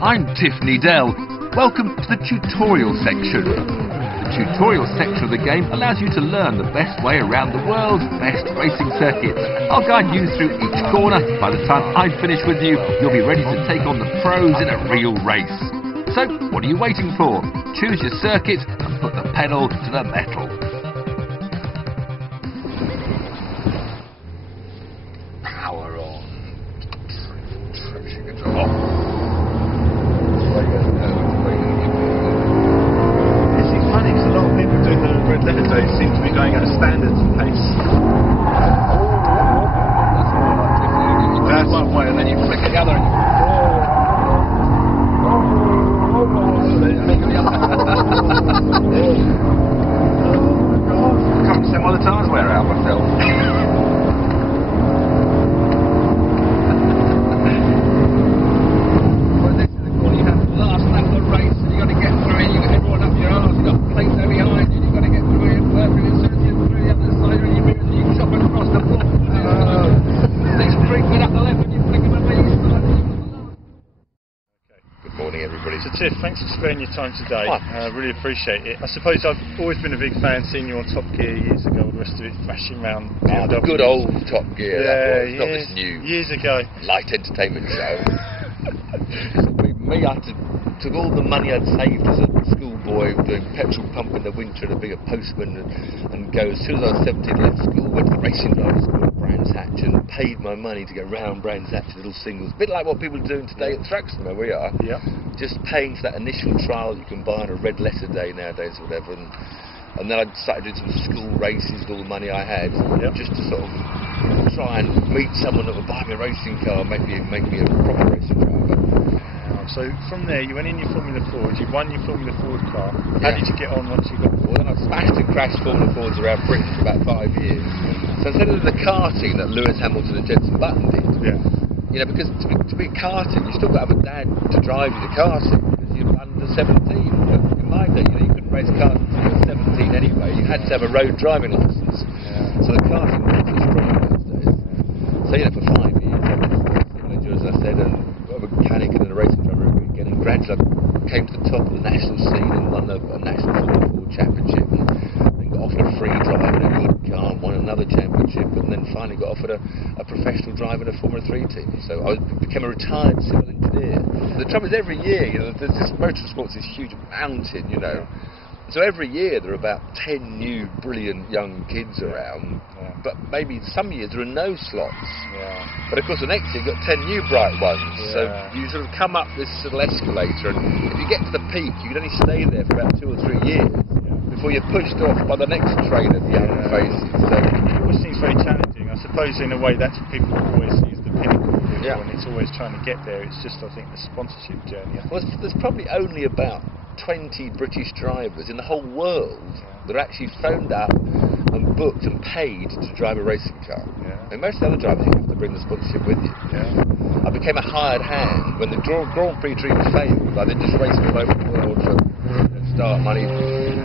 I'm Tiff Needell. Welcome to the tutorial section. The tutorial section of the game allows you to learn the best way around the world's best racing circuits. I'll guide you through each corner. By the time I finish with you, you'll be ready to take on the pros in a real race. So, what are you waiting for? Choose your circuit and put the pedal to the metal. Power on. Traction control off. Red letter days seem to be going at a standard pace. That's one way, and then you flick the other. Can't send while the tyres wear out myself. Well, this is the corner you have the last lap of the race, and you've got to get through it. You've got everyone up your arse. You've got plates there behind you. You've got to get through it. As soon as you get through the other side, and you move, and you chop across the floor. Next creeping up the left, and you flick them away. Good morning, everybody. So Tiff, thanks for sparing your time today. I really appreciate it. I suppose I've always been a big fan, seeing you on Top Gear years ago, all the rest of it, thrashing around. The good old Top Gear, that was, not this new years ago light entertainment show. Me, I took all the money I'd saved as a schoolboy, doing petrol pump in the winter and being a postman, and go, as soon as I was 17, left school, went to the racing driving school at Brands Hatch and paid my money to go round Brands Hatch, little singles, a bit like what people are doing today at Thruxton, where we are. Yeah. Just paying for that initial trial you can buy on a red letter day nowadays or whatever, and then I started doing some school races with all the money I had, just to sort of try and meet someone that would buy me a racing car and make me a proper racing driver. So from there you went in your Formula Ford, you won your Formula Ford car. How did you get on once you got Well, then I smashed and crashed Formula Fords around Britain for about 5 years. So instead of the karting that Lewis Hamilton and Jenson Button did, you know, because to be karting, you still got to have a dad to drive you to karting because you're under 17. But in my day, you couldn't race cars until you were 17 anyway. You had to have a road driving licence. So the karting was strong in those days. So for 5 years I was a teenager, as I said, and a mechanic and a racing driver every weekend. And gradually I came to the top of the national scene and won a national Formula Ford championship, and then got offered a free drive in a good car and won another championship, and then finally got offered a professional drive in a Formula 3 team. So I became a retired civil engineer. The trouble is, every year, there's this motorsport's this huge mountain, So every year there are about 10 new brilliant young kids around, but maybe some years there are no slots. But of course the next year you've got 10 new bright ones, so you sort of come up this little escalator, and if you get to the peak you can only stay there for about 2 or 3 years before you're pushed off by the next train of young faces. So it always seems very challenging. I suppose in a way that's what people always see as the pinnacle, and it's always trying to get there. It's just, I think, the sponsorship journey. Well, there's probably only about 20 British drivers in the whole world that are actually phoned up and booked and paid to drive a racing car. And most other drivers, you have to bring the sponsorship with you. I became a hired hand when the Grand Prix dream failed. I then just raced all over the world for start money,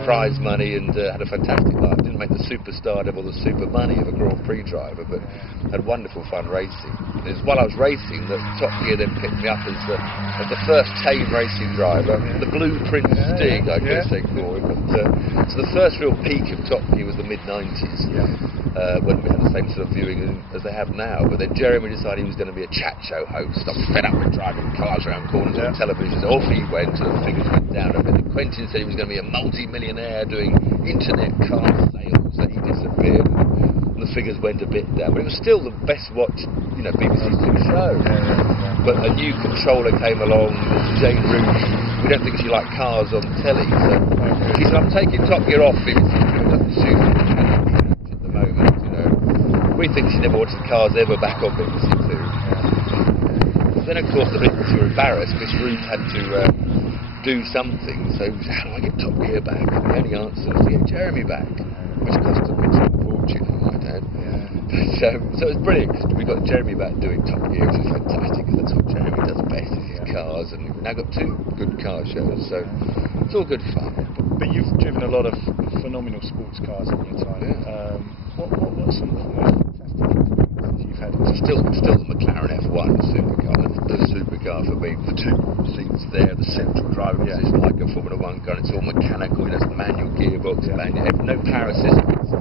prize money, and had a fantastic life. Didn't make the superstar or the super money of a Grand Prix driver, but had wonderful fun racing. It was while I was racing that Top Gear then picked me up as the first tame racing driver, the Blueprint Stig, I guess they call it. But, so the first real peak of Top Gear was the mid-90s, when we had the same sort of viewing as they have now. But then Jeremy decided he was going to be a chat show host. I was fed up with driving cars around corners on television, so off he went, and the figures went down a bit. And Quentin said he was going to be a multi-millionaire doing internet car sales, so he disappeared, and the figures went a bit down. But it was still the best watched, BBC Two show. But a new controller came along, Jane Root. We don't think she liked cars on telly, so she said, I'm taking Top Gear off BBC Two, it doesn't suit at the moment, We think she never watched the cars ever back on BBC Two. Then of course the Brits were embarrassed because Root had to do something, so how do I get Top Gear back? And the only answer was to get Jeremy back, which cost a bit of a fortune for my dad. But So it's brilliant because we've got Jeremy back doing Top Gear, which is fantastic because that's what Jeremy does best, is his cars, and we've now got 2 good car shows, so it's all good fun. But you've driven a lot of phenomenal sports cars in your time. Yeah. What's some of the most fantastic experiences you've had? Still the McLaren F1 supercar. The supercar for me, the 2 seats there, the central driving position like a Formula 1 car. It's all mechanical. It's manual gearbox, no power assistance.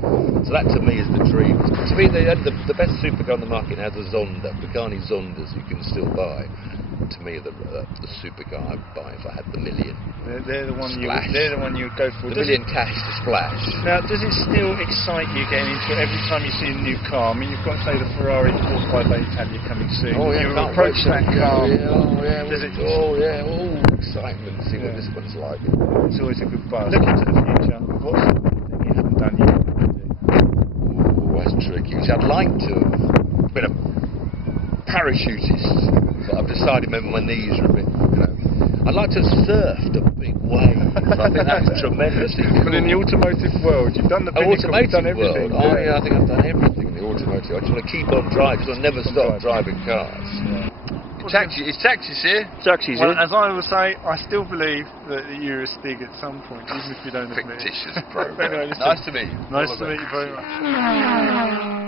So that to me is the dream. To me, the best supercar on the market now is the Zonda. Pagani Zondas you can still buy. To me, the supercar I'd buy if I had the million. They're the one Splash. they're the one you would go for. The million cash to splash. Now, does it still excite you getting into it every time you see a new car? I mean, you've got to say the Ferrari 458 Italia coming soon. Oh yeah, you approach that car. Does it? Oh yeah, excitement. See what this one's like. It's always a good buzz. Looking to the future, what's the thing you haven't done yet? Oh, that's tricky. See, I'd like to have been a parachutist, but I've decided maybe my knees are a bit, I'd like to have surfed a big wave. I think that's tremendously cool. But in the automotive world, you've done the pinnacle, automotive you've done everything. world. Oh yeah, I think I've done everything in the automotive. I just want to keep on driving, because I'll never stop driving cars. Is Taxis here? Taxis here. As I will say, I still believe that you're a Stig at some point, even if you don't admit it. Fictitious program. Nice to meet you. Nice to meet you very much.